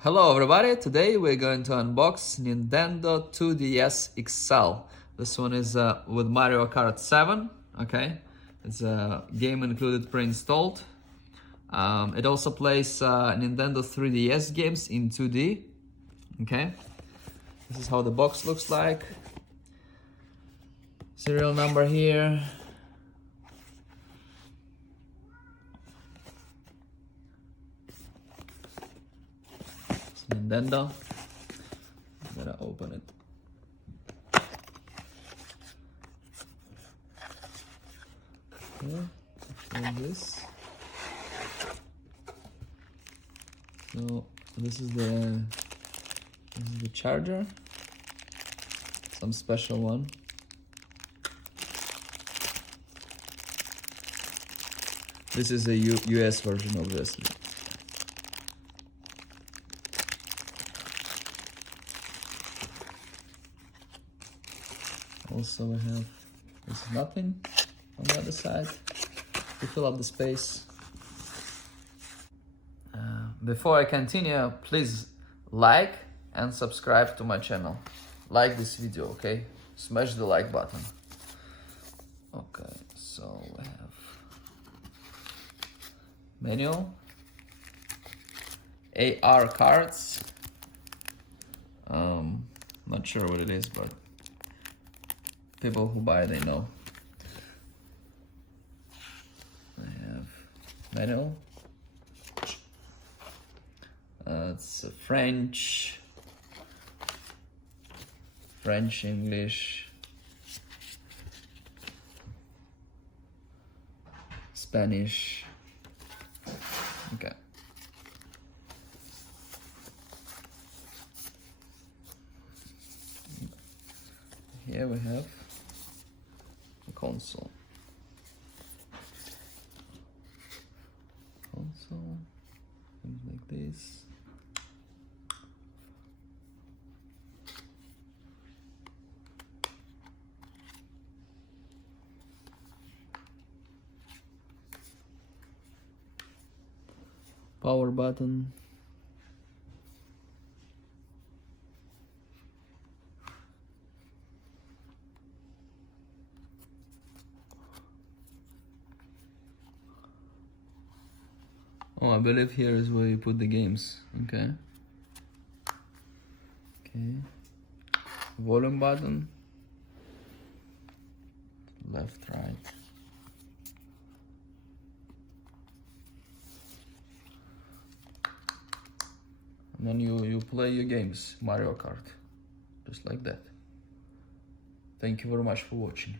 Hello everybody, today we're going to unbox Nintendo 2DS XL. This one is with Mariokart 7, okay? It's a game included pre-installed. It also plays Nintendo 3DS games in 2D, okay? This is how the box looks like. Serial number here. Nintendo. I'm gonna open it. Like this. So this is the charger. Some special one. This is a US version, obviously. Also we have this nothing on the other side to fill up the space. Before I continue, please like and subscribe to my channel. Like this video, okay? Smash the like button. Okay, so we have manual, AR cards. Not sure what it is, but people who buy, they know. I have manual. It's French, English, Spanish. Okay. Here we have the console. Things like this. Power button. Oh, I believe here is where you put the games. Okay. Volume button. Left, right. And then you play your games, Mario Kart. Just like that. Thank you very much for watching.